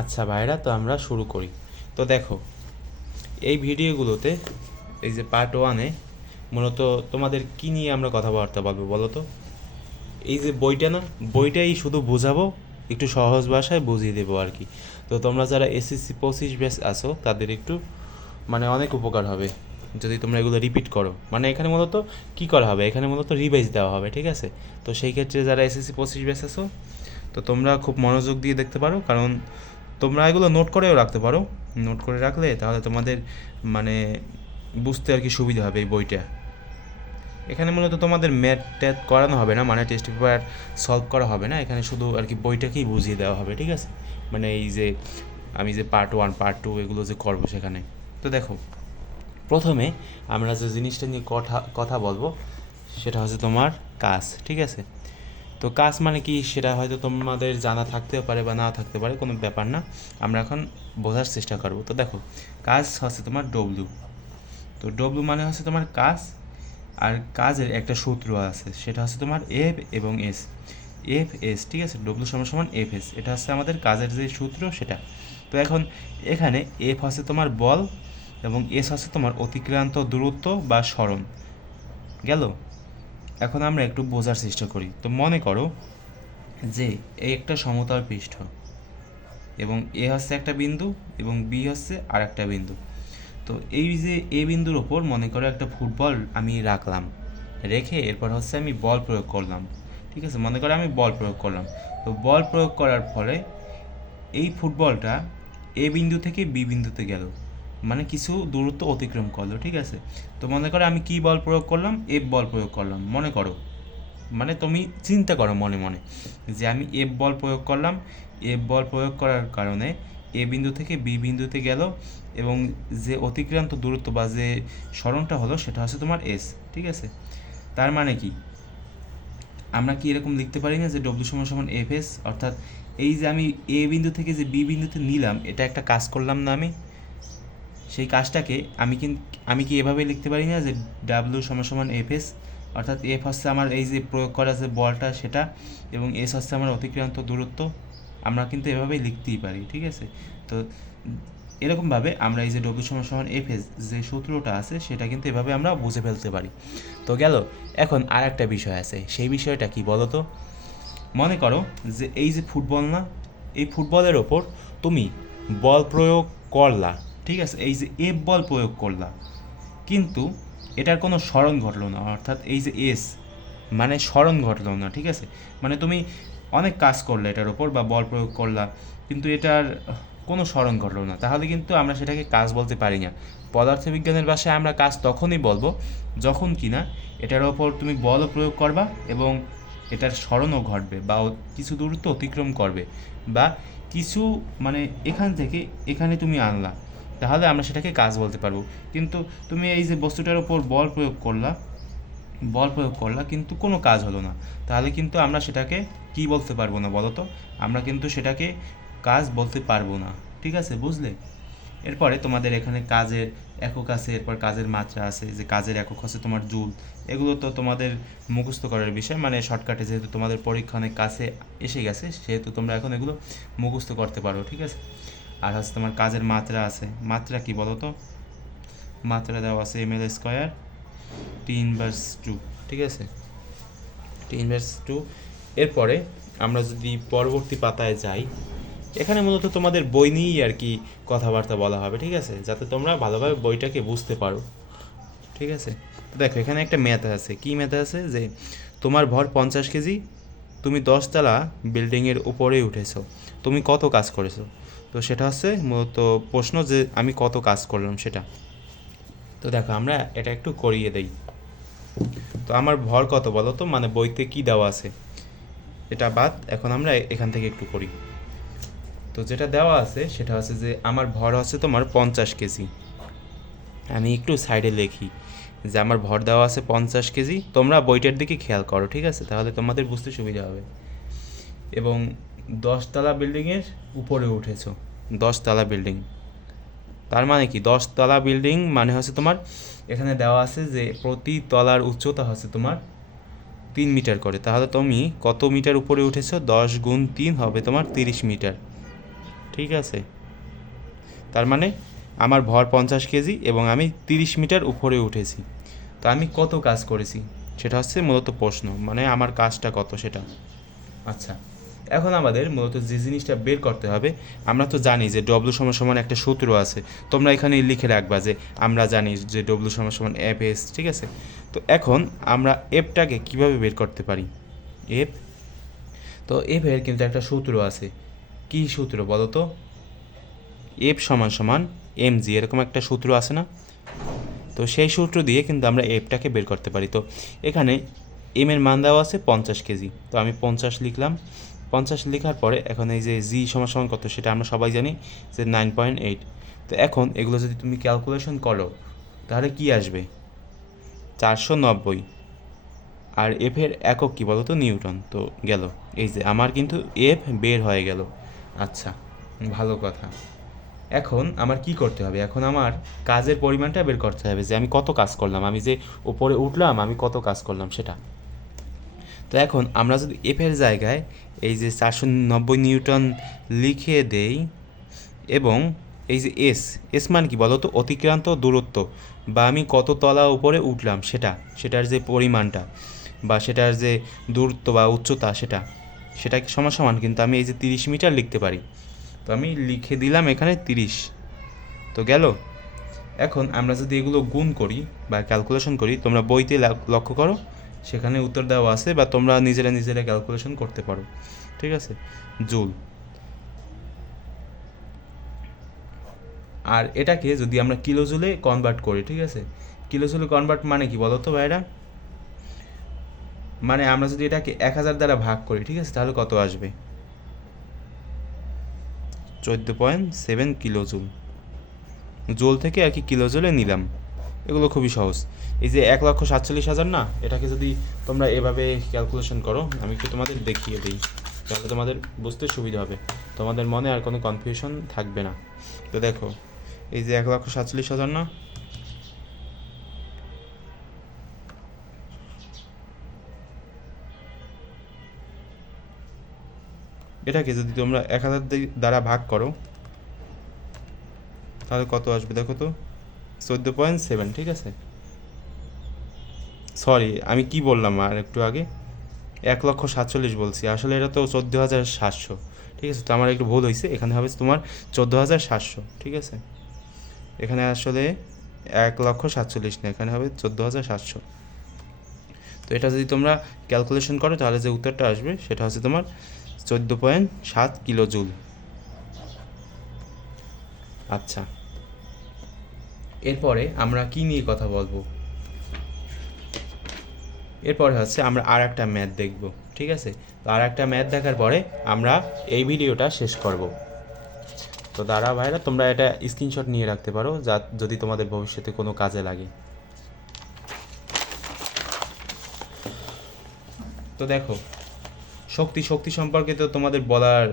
আচ্ছা ভাইরা, তো আমরা শুরু করি। তো দেখো, এই ভিডিওগুলোতে, এই যে পার্ট ওয়ানে মূলত তোমাদের কি নিয়ে আমরা কথাবার্তা বলব বলো তো? এই যে বইটা না, বইটাই শুধু বোঝাবো, একটু সহজ ভাষায় বুঝিয়ে দেবো আর কি। তো তোমরা যারা এসএসসি পঁচিশ ব্যাচ আসো তাদের একটু মানে অনেক উপকার হবে, যদি তোমরা এগুলো রিপিট করো। মানে এখানে মূলত কি করা হবে? এখানে মূলত রিভাইজ দেওয়া হবে, ঠিক আছে? তো সেই ক্ষেত্রে যারা এসএসসি পঁচিশ ব্যাচ আসো তো তোমরা খুব মনোযোগ দিয়ে দেখতে পারো, কারণ তোমরা এগুলো নোট করেও রাখতে পারো। নোট করে রাখলে তাহলে তোমাদের মানে বুঝতে আর কি সুবিধা হবে এই বইটা। এখানে মূলত তোমাদের ম্যাথ ট্যাথ করানো হবে না মানে টেস্ট পেপার সলভ করা হবে না। এখানে শুধু আর কি বইটাকেই বুঝিয়ে দেওয়া হবে, ঠিক আছে? মানে এই যে, আমি যে পার্ট ওয়ান পার্ট টু এগুলো যে করব সেখানে। তো দেখো, প্রথমে আমরা যে জিনিসটা নিয়ে কথা কথা বলব, সেটা হচ্ছে তোমার কাজ, ঠিক আছে? তো কাজ মানে কি সেটা হয়তো তোমাদের জানা থাকতেও পারে বা না থাকতে পারে, কোনো ব্যাপার না। আমরা এখন বোঝার চেষ্টা করব। তো দেখো, কাজ হচ্ছে তোমার ডব্লু তো ডব্লু মানে হচ্ছে তোমার কাজ, আর কাজের একটা সূত্র আছে, সেটা হচ্ছে তোমার এফ এবং এস এফ এস ঠিক আছে? ডব্লু সমান সমান এফ এস এটা হচ্ছে আমাদের কাজের যে সূত্র, সেটা। তো এখন এখানে এফ হচ্ছে তোমার বল, এবং এস হচ্ছে তোমার অতিক্রান্ত দূরত্ব বা স্মরণ গেল? এখন আমরা একটু বোঝার চেষ্টা করি। তো মনে করো যে এই একটা সমতল পৃষ্ঠ এবং এ হচ্ছে একটা বিন্দু এবং বি হচ্ছে আর একটা বিন্দু। তো এই যে এ বিন্দুর ওপর মনে করো একটা ফুটবল আমি রাখলাম, রেখে এরপর হচ্ছে আমি বল প্রয়োগ করলাম, ঠিক আছে? মনে করো আমি বল প্রয়োগ করলাম। তো বল প্রয়োগ করার ফলে এই ফুটবলটা এ বিন্দু থেকে বি বিন্দুতে গেল। মানে কিছু দূরত্ব অতিক্রম করল, ঠিক আছে? তো মনে করো আমি কি বল প্রয়োগ করলাম? এফ বল প্রয়োগ করলাম। মনে করো। মানে তুমি চিন্তা করো মনে মনে যে আমি এফ বল প্রয়োগ করলাম। এফ বল প্রয়োগ করার কারণে এ বিন্দু থেকে বি বিন্দুতে গেল এবং যে অতিক্রান্ত দূরত্ব বা যে স্মরণটা হলো সেটা হচ্ছে তোমার এস ঠিক আছে? তার মানে কি? আমরা কি এরকম লিখতে পারি না যে ডব্লিউ সমান সমান এফ এস অর্থাৎ এই যে আমি এ বিন্দু থেকে যে বি বিন্দুতে নিলাম, এটা একটা কাজ করলাম না আমি? সেই কাজটাকে আমি কিন্তু আমি কি এভাবে লিখতে পারি না যে সমান সমান এফ এস অর্থাৎ এফ হচ্ছে আমার এই যে প্রয়োগ করা যে বলটা সেটা এবং এস হচ্ছে আমার অতিক্রান্ত দূরত্ব। আমরা কিন্তু এভাবেই লিখতেই পারি, ঠিক আছে? তো এরকমভাবে আমরা এই যে ডব্লিউ সমান সমান এফ এস যে সূত্রটা আছে সেটা কিন্তু এভাবে আমরা বুঝে ফেলতে পারি। তো গেল, এখন আর একটা বিষয় আছে। সেই বিষয়টা কি বলো তো? মনে করো যে এই যে ফুটবল না, এই ফুটবলের ওপর তুমি বল প্রয়োগ করলা ঠিক আছে, এই যে এফ বল প্রয়োগ করলা কিন্তু এটার কোনো স্মরণ ঘটলো না, অর্থাৎ এই যে এস মানে স্মরণ ঘটলো না, ঠিক আছে? মানে তুমি অনেক কাজ করলে এটার ওপর বা বল প্রয়োগ করলা কিন্তু এটার কোনো স্মরণ ঘটলো না। তাহলে কিন্তু আমরা সেটাকে কাজ বলতে পারি না। পদার্থবিজ্ঞানের ভাষায় আমরা কাজ তখনই বলব যখন কিনা এটার ওপর তুমি বলও প্রয়োগ করবা এবং এটার স্মরণও ঘটবে বা কিছু দূরত্ব অতিক্রম করবে বা কিছু মানে এখান থেকে এখানে তুমি আনলা। তাহলে আমরা সেটাকে কাজ বলতে পারব। কিন্তু তুমি এই যে বস্তুটার ওপর বল প্রয়োগ করলা, বল প্রয়োগ করলা, কিন্তু কোনো কাজ হলো না। তাহলে কিন্তু আমরা সেটাকে কি বলতে পারব না বলো তো আমরা কিন্তু সেটাকে কাজ বলতে পারব না। ঠিক আছে, বুঝলে? এরপরে তোমাদের এখানে কাজের একক আছে, এরপর কাজের মাত্রা আছে যে কাজের একক হচ্ছে তোমার জুল। এগুলো তো তোমাদের মুখস্থ করার বিষয় মানে শর্টকাটে যেহেতু তোমাদের পরীক্ষা অনেক কাছে এসে গেছে, সেহেতু তোমরা এখন এগুলো মুখস্থ করতে পারো, ঠিক আছে? আর হচ্ছে তোমার কাজের মাত্রা আছে। মাত্রা কি বলো তো? মাত্রা দেওয়া আছে M L square T inverse two ঠিক আছে? টি ইনভার্স টু এরপরে আমরা যদি পরবর্তী পাতায় যাই, এখানে মূলত তোমাদের বই নিয়েই আর কি কথাবার্তা বলা হবে, ঠিক আছে? যাতে তোমরা ভালোভাবে বইটাকে বুঝতে পারো, ঠিক আছে? তো দেখো, এখানে একটা ম্যাথ আছে। কি ম্যাথ আছে? যে তোমার ভর পঞ্চাশ কেজি, তুমি দশতলা বিল্ডিংয়ের উপরে উঠেছো। তুমি কত কাজ করেছ? তো সেটা হচ্ছে মূলত প্রশ্ন যে আমি কত কাজ করলাম সেটা। তো দেখো, আমরা এটা একটু করিয়ে দেই। তো আমার ভর কত বলো তো? মানে বইতে কি দেওয়া আছে? এটা বাদ, এখন আমরা এখান থেকে একটু করি। তো যেটা দেওয়া আছে সেটা হচ্ছে যে আমার ভর হচ্ছে তোমার পঞ্চাশ কেজি। আমি একটু সাইডে লিখি যে আমার ভর দেওয়া আছে পঞ্চাশ কেজি। তোমরা বইটার দিকে খেয়াল করো, ঠিক আছে? তাহলে তোমাদের বুঝতে সুবিধা হবে। এবং দশতলা বিল্ডিংয়ের উপরে উঠেছো। দশতলা বিল্ডিং। তার মানে কি? দশতলা বিল্ডিং মানে হচ্ছে তোমার এখানে দেওয়া আছে যে প্রতি তলার উচ্চতা হচ্ছে তোমার তিন মিটার করে। তাহলে তুমি কত মিটার উপরে উঠেছো? দশ গুণ তিন হবে তোমার তিরিশ মিটার। ঠিক আছে? তার মানে আমার ভর পঞ্চাশ কেজি এবং আমি তিরিশ মিটার উপরে উঠেছি। তো আমি কত কাজ করেছি? সেটা হচ্ছে মূলত প্রশ্ন। মানে আমার কাজটা কত সেটা। আচ্ছা। এখন আমাদের মূলত যে জিনিসটা বের করতে হবে, আমরা তো জানি যে ডব্লু সমান সমান একটা সূত্র আছে, তোমরা এখানে লিখে রাখবা যে আমরা জানি যে ডব্লু সমান সমান এফ এস ঠিক আছে? তো এখন আমরা এফটাকে কীভাবে বের করতে পারি? এফ তো এফ এর কিন্তু একটা সূত্র আছে। কি সূত্র বলো তো? এফ সমান সমান এম জি এরকম একটা সূত্র আছে না? তো সেই সূত্র দিয়ে কিন্তু আমরা এফটাকে বের করতে পারি। তো এখানে এম এর মান দেওয়া আছে পঞ্চাশ কেজি। তো আমি পঞ্চাশ লিখলাম। পঞ্চাশ লেখার পরে এখন এই যে জি সমান সমান কত সেটা আমরা সবাই জানি যে নাইন পয়েন্ট এইট তো এখন এগুলো যদি তুমি ক্যালকুলেশন করো, তাহলে কি আসবে? চারশো নব্বই। আর এফের একক কী বলো তো নিউটন। তো গেল। এই যে আমার কিন্তু এফ বের হয়ে গেল। আচ্ছা ভালো কথা। এখন আমার কি করতে হবে? এখন আমার কাজের পরিমাণটা বের করতে হবে যে আমি কত কাজ করলাম? আমি যে উপরে উঠলাম, আমি কত কাজ করলাম সেটা। তো এখন আমরা যদি এফের জায়গায় এই যে চারশো নব্বই নিউটন লিখে দেই এবং এই যে এস এস মান কি বলো তো অতিক্রান্ত দূরত্ব। বা আমি কত তলা উপরে উঠলাম সেটা, সেটার যে পরিমাণটা বা সেটার যে দূরত্ব বা উচ্চতা সেটা সেটা সমান সমান? কিন্তু আমি এই যে তিরিশ মিটার লিখতে পারি। তো আমি লিখে দিলাম এখানে তিরিশ। তো গেল। এখন আমরা যদি এগুলো গুণ করি বা ক্যালকুলেশন করি, তোমরা বইতে লক্ষ্য করো। সেখানে উত্তর দেওয়া আছে বা তোমরা নিজেরা নিজেরা ক্যালকুলেশন করতে পারো। ঠিক আছে? জুল। আর এটাকে যদি আমরা কিলো জুলে কনভার্ট করি, ঠিক আছে? কিলো জুলে কনভার্ট মানে কি বলো তো ভাইরা মানে আমরা যদি এটাকে এক হাজার দ্বারা ভাগ করি, ঠিক আছে? তাহলে কত আসবে? চোদ্দ পয়েন্ট সেভেন কিলো জুল থেকে আর কি কিলো জোলে নিলাম। এগুলো খুবই সহজ। এই যে এক লক্ষ সাতচল্লিশ হাজার না, এটাকে যদি তোমরা এভাবে ক্যালকুলেশন করো, আমি একটু তোমাদের দেখিয়ে দিই। তাহলে তোমাদের বুঝতে সুবিধা হবে। তোমাদের মনে আর কোনো কনফিউশন থাকবে না। তো দেখো, এই যে এক লক্ষ সাতচল্লিশ হাজার না, এটাকে যদি তোমরা এক হাজার দ্বারা ভাগ করো, তাহলে কত আসবে দেখো তো? চোদ্দ পয়েন্ট সেভেন, ঠিক আছে? সরি আমি কি বললাম আর একটু আগে? এক লক্ষ সাতচল্লিশ বলছি। আসলে এটা তো চোদ্দ হাজার সাতশো, ঠিক আছে? তো আমার একটু ভুল হয়েছে। এখানে হবে তোমার চোদ্দ হাজার সাতশো, ঠিক আছে? এখানে আসলে এক লক্ষ সাতচল্লিশ না, এখানে হবে চোদ্দ হাজার সাতশো। তো এটা যদি তোমরা ক্যালকুলেশন করো, তাহলে যে উত্তরটা আসবে, সেটা হচ্ছে তোমার চোদ্দ পয়েন্ট সাত কিলো জুল। আচ্ছা। এরপরে আমরা কি নিয়ে কথা বলব? এরপরে হচ্ছে আমরা আর একটা ম্যাথ দেখব, ঠিক আছে? তো আর একটা ম্যাথ দেখার পরে আমরা এই ভিডিওটা শেষ করব। তো দাঁড়া ভাইরা, তোমরা এটা স্ক্রিনশট নিয়ে রাখতে পারো, যা যদি তোমাদের ভবিষ্যতে কোনো কাজে লাগে। তো দেখো, শক্তি শক্তি সম্পর্কে তো তোমাদের বলার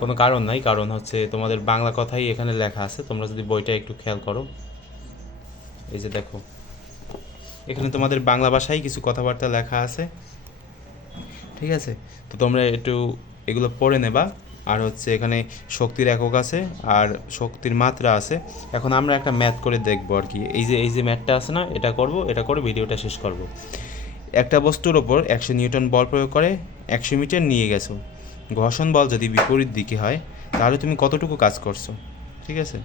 কোনো কারণ নাই। কারণ হচ্ছে তোমাদের বাংলা কথাই এখানে লেখা আছে। তোমরা যদি বইটা একটু খেয়াল করো। এই যে দেখো। এখানে তোমাদের বাংলা ভাষায় কিছু কথাবার্তা লেখা আছে। ঠিক আছে? তো তোমরা একটু এগুলো পড়ে নেবা। আর হচ্ছে এখানে শক্তির একক আছে আর শক্তির মাত্রা আছে। এখন আমরা একটা ম্যাথ করে দেখব আর কি। এই যে এই যে ম্যাথটা আছে না, এটা করব, এটা করে ভিডিওটা শেষ করব। একটা বস্তুর ওপর একশো নিউটন বল প্রয়োগ করে একশো মিটার নিয়ে গেছো। ঘর্ষণ বল যদি বিপরীত দিকে হয়, তাহলে তুমি কতটুকু কাজ করছ? ঠিক আছে?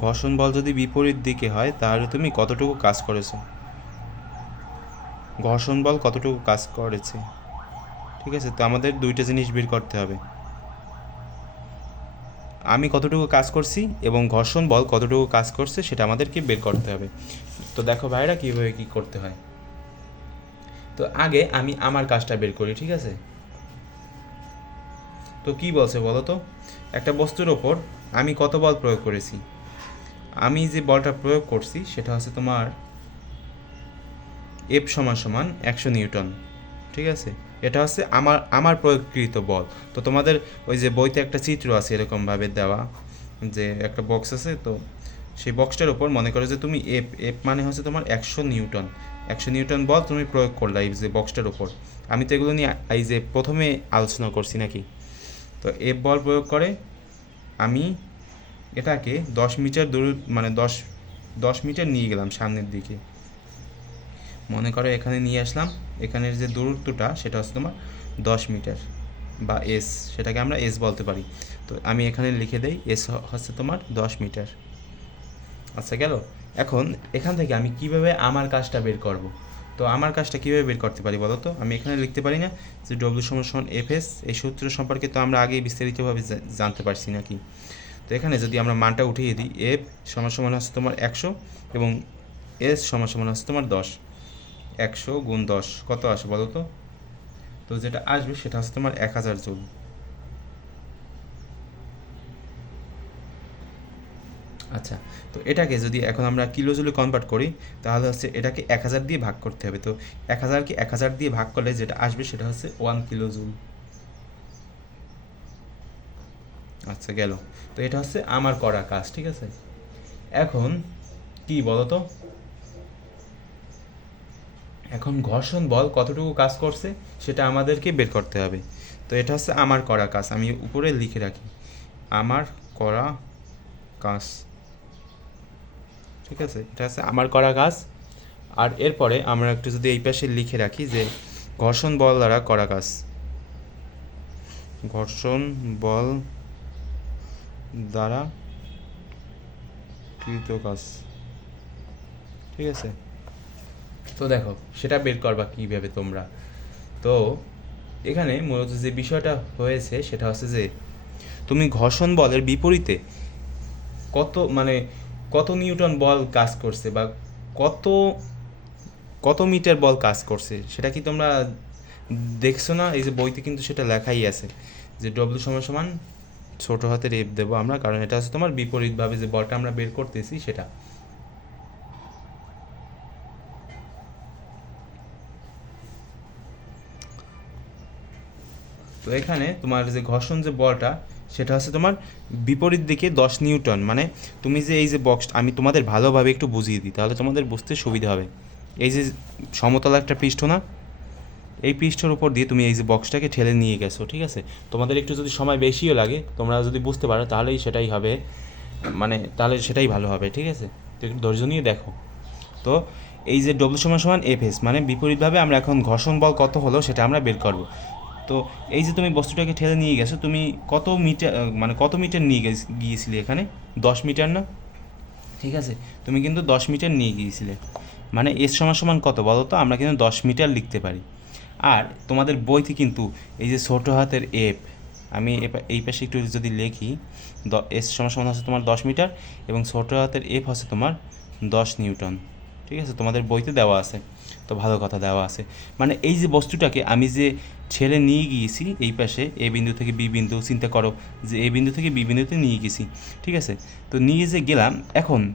ঘর্ষণ বল যদি বিপরীত দিকে হয়, তাহলে তুমি কতটুকু কাজ করেছ? ঘর্ষণ বল কতটুকু কাজ করেছে? ঠিক আছে, তো আমাদের দুইটা জিনিস বের করতে হবে। আমি কতটুকু কাজ করছি এবং ঘর্ষণ বল কতটুকু কাজ করছে, সেটা আমাদেরকে বের করতে হবে। তো দেখো ভাইরা কীভাবে কী করতে হয়। তো আগে আমি আমার কাজটা বের করি, ঠিক আছে? তো কি বলছে বলো তো? একটা বস্তুর ওপর আমি কত বল প্রয়োগ করেছি? আমি যে বলটা প্রয়োগ করছি, সেটা হচ্ছে তোমার এফ সমান সমান একশো নিউটন, ঠিক আছে? এটা হচ্ছে আমার আমার প্রয়োগকৃত বল। তো তোমাদের ওই যে বইতে একটা চিত্র আছে এরকমভাবে দেওয়া, যে একটা বক্স আছে, তো সেই বক্সটার ওপর মনে করো যে তুমি এফ এফ মানে হচ্ছে তোমার একশো নিউটন। একশো নিউটন বল তুমি প্রয়োগ করলা এই যে বক্সটার ওপর আমি তো এগুলো নিয়ে এই যে প্রথমে আলোচনা করছি নাকি? তো এফ বল প্রয়োগ করে, আমি এটাকে দশ মিটার দূর মানে দশ দশ মিটার নিয়ে গেলাম সামনের দিকে। মনে করো এখানে নিয়ে আসলাম, এখানের যে দূরত্বটা সেটা হচ্ছে তোমার দশ মিটার বা এস সেটাকে আমরা এস বলতে পারি। তো আমি এখানে লিখে দেই এস হচ্ছে তোমার দশ মিটার। আচ্ছা গেল? এখন এখান থেকে আমি কীভাবে আমার কাজটা বের করব? তো আমার কাজটা কীভাবে বের করতে পারি বলো তো? আমি এখানে লিখতে পারি না যে ডব্লিউ সমান এফ এস এই সূত্র সম্পর্কে তো আমরা আগেই বিস্তারিতভাবে জানতে পারছি নাকি? তো এখানে যদি আমরা মানটা উঠিয়ে দিই এফ সমান সমান হচ্ছে তোমার একশো এবং এস সমান সমান হচ্ছে তোমার দশ। একশো গুণ দশ, কত আসে বলো তো? তো যেটা আসবে সেটা হচ্ছে তোমার এক হাজার জুল। আচ্ছা তো এটাকে যদি এখন আমরা কিলো জুলে কনভার্ট করি, তাহলে হচ্ছে এটাকে এক হাজার দিয়ে ভাগ করতে হবে। তো এক হাজারকে এক হাজার দিয়ে ভাগ করলে যেটা আসবে সেটা হচ্ছে ওয়ান কিলো জুল। আচ্ছা গেল। তো এটা হচ্ছে আমার করা কাজ, ঠিক আছে? এখন কি বলো তো এখন ঘর্ষণ বল কতটুকু কাজ করছে সেটা আমাদেরকে বের করতে হবে। তো এটা হচ্ছে আমার করা কাজ, আমি উপরে লিখে রাখি। আমার করা কাজ, ঠিক আছে? এটা হচ্ছে আমার করা কাজ। আর এরপরে আমরা একটু যদি এই পাশে লিখে রাখি যে ঘর্ষণ বল দ্বারা করা কাজ। ঘর্ষণ বল দ্বারা কৃত কাজ। ঠিক আছে? তো দেখো, সেটা বের করবা কীভাবে তোমরা। তো এখানে মূলত যে বিষয়টা হয়েছে, সেটা হচ্ছে যে তুমি ঘর্ষণ বলের বিপরীতে কত মানে কত নিউটন বল কাজ করছে বা কত কত মিটার বল কাজ করছে, সেটা কি তোমরা দেখছ না? এই যে বইতে কিন্তু সেটা লেখাই আছে যে ডব্লিউ সমান সমান ছোট হাতে রেপ দেবো আমরা, কারণ এটা হচ্ছে তোমার বিপরীতভাবে যে বলটা আমরা বের করতেছি সেটা। তো এখানে তোমার যে ঘর্ষণ যে বলটা, সেটা হচ্ছে তোমার বিপরীত দিকে দশ নিউটন মানে তুমি যে এই যে বক্স আমি তোমাদের ভালোভাবে একটু বুঝিয়ে দিই, তাহলে তোমাদের বুঝতে সুবিধা হবে। এই যে সমতল একটা পৃষ্ঠ না এই পৃষ্ঠের উপর দিয়ে তুমি এই যে বক্সটাকে ঠেলে নিয়ে গেছো, ঠিক আছে? তোমাদের একটু যদি সময় বেশিও লাগে, তোমরা যদি বুঝতে পারো, তাহলেই সেটাই হবে মানে তাহলে সেটাই ভালো হবে, ঠিক আছে? তো একটু ধৈর্য নিয়ে দেখো। তো এই যে ডব্লিউ সমান সমান এফ এস মানে বিপরীতভাবে আমরা এখন ঘর্ষণ বল কত হলো সেটা আমরা বের করব। তো এই যে তুমি বস্তুটাকে ঠেলে নিয়ে গেছো, তুমি কত মিটার মানে কত মিটার নিয়ে গিয়েছিলে এখানে? দশ মিটার না? ঠিক আছে? তুমি কিন্তু দশ মিটার নিয়ে গিয়েছিলে। মানে এস সমান সমান কত বলো তো আমরা কিন্তু দশ মিটার লিখতে পারি। আর তোমাদের বইতে কিন্তু এই যে ছোটো হাতের এফ আমি এপা- এই পাশে একটু যদি লিখি এস সমান হচ্ছে তোমার দশ মিটার এবং ছোটো হাতের এফ হচ্ছে তোমার দশ নিউটন। ঠিক আছে? তোমাদের বইতে দেওয়া আছে। তো ভালো কথা দেওয়া আছে। মানে এই যে বস্তুটাকে আমি যে ছেড়ে নিয়ে গিয়েছি, এই পাশে এ বিন্দু থেকে বি বিন্দু, চিন্তা করো যে এ বিন্দু থেকে বি বিন্দুতে নিয়ে গেছি ঠিক আছে? তো নিয়ে যে গেলাম, এখন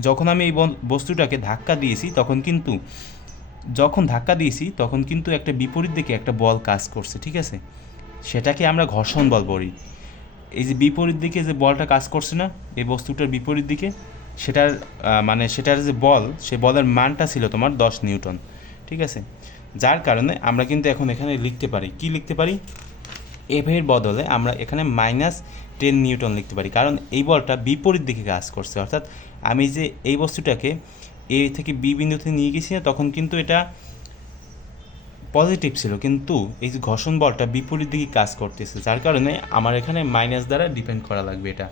যখন আমি এই বস্তুটাকে ধাক্কা দিয়েছি, তখন কিন্তু যখন ধাক্কা দিয়েছি, তখন কিন্তু একটা বিপরীত দিকে একটা বল কাজ করছে, ঠিক আছে? সেটাকে আমরা ঘর্ষণ বল বলি। এই যে বিপরীত দিকে যে বলটা কাজ করছে না, এই বস্তুটার বিপরীত দিকে, সেটার মানে সেটার যে বল, সে বলের মানটা ছিল তোমার দশ নিউটন, ঠিক আছে? যার কারণে আমরা কিন্তু এখন এখানে লিখতে পারি। কি লিখতে পারি? এভের বদলে আমরা এখানে মাইনাস টেন নিউটন লিখতে পারি। কারণ এই বলটা বিপরীত দিকে কাজ করছে। অর্থাৎ আমি যে এই বস্তুটাকে এ থেকে বি বিন্দুতে নিয়ে গেছি না, তখন কিন্তু এটা পজিটিভ ছিল। কিন্তু এই যে ঘর্ষণ বলটা বিপরীত দিকে কাজ করতেছে, যার কারণে আমার এখানে মাইনাস দ্বারা ডিপেন্ড করা লাগবে এটা।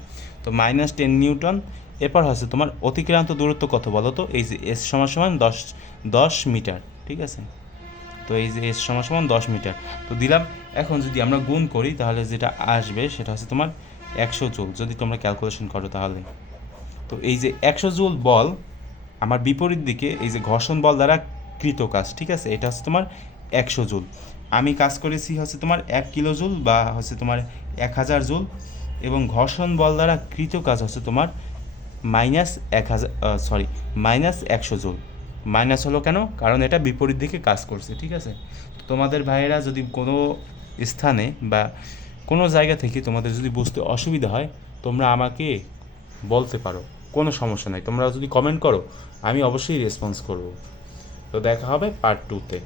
তো মাইনাস টেন নিউটন, এরপর হচ্ছে তোমার অতিক্রান্ত দূরত্ব কত বলো তো? এই যে এস সমান সমান দশ দশ মিটার, ঠিক আছে? তো এই যে এস সমান সমান দশ মিটার। তো দিলাম, এখন যদি আমরা গুণ করি, তাহলে যেটা আসবে সেটা হচ্ছে তোমার একশো জুল, যদি তোমরা ক্যালকুলেশন করো তাহলে। তো এই যে একশো জুল বল আমার বিপরীত দিকে এই যে ঘর্ষণ বল দ্বারা কৃত কাজ, ঠিক আছে? এটা হচ্ছে তোমার একশো জুল। আমি কাজ করেছি হচ্ছে তোমার এক কিলো জুল বা হচ্ছে তোমার এক হাজার জুল এবং ঘর্ষণ বল দ্বারা কৃত কাজ হচ্ছে তোমার মাইনাস এক হাজার সরি মাইনাস একশো জুল। মাইনাস হলো কেন? কারণ এটা বিপরীত দিকে কাজ করছে, ঠিক আছে? তোমাদের ভাইয়েরা যদি কোনো স্থানে বা কোনো জায়গা থেকে তোমাদের যদি বুঝতে অসুবিধা হয়, তোমরা আমাকে বলতে পারো। কোনো সমস্যা নাই। তোমরা যদি কমেন্ট করো, আমি অবশ্যই রেসপন্স করব। তো দেখা হবে পার্ট টুতে